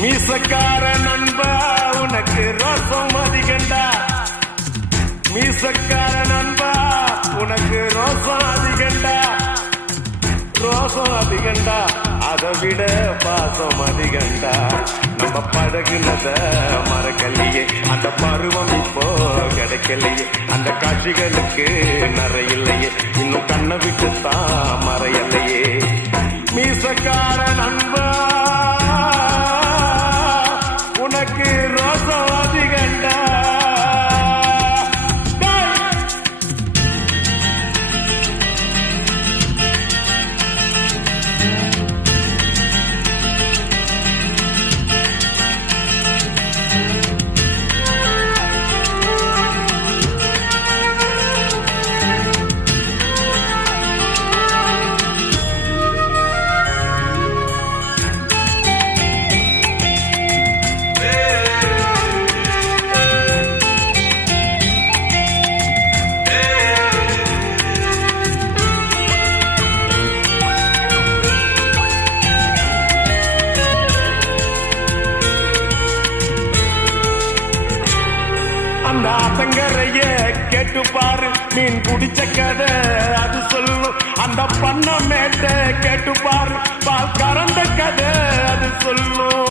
மீசக்கார நண்பா உனக்கு ரோசம் அதிகண்டா, மீசக்கார நண்பா உனக்கு ரோசம் அதிகண்டா, ரோசம் அதிகண்டா, அதை விட பாசம் அதிகண்டா. நம்ம பழகுனத மறக்கலையே, அந்த பருவம் இப்போ கிடைக்கலையே, அந்த காட்சிகளுக்கு நிறையில்லையே, இன்னும் கண்ணை விட்டுத்தான் மறையலையே. மீசக்கார நண்பா உனக்கு ரோசம் அதிகண்டா. அந்த ஆத்தங்கரைய கேட்டு பாரு, மீன் குடிச்ச கதை அது சொல்லும். அந்த பண்ண மேட்ட கேட்டு பாரு, பால் கறந்த கதை அது சொல்லும்.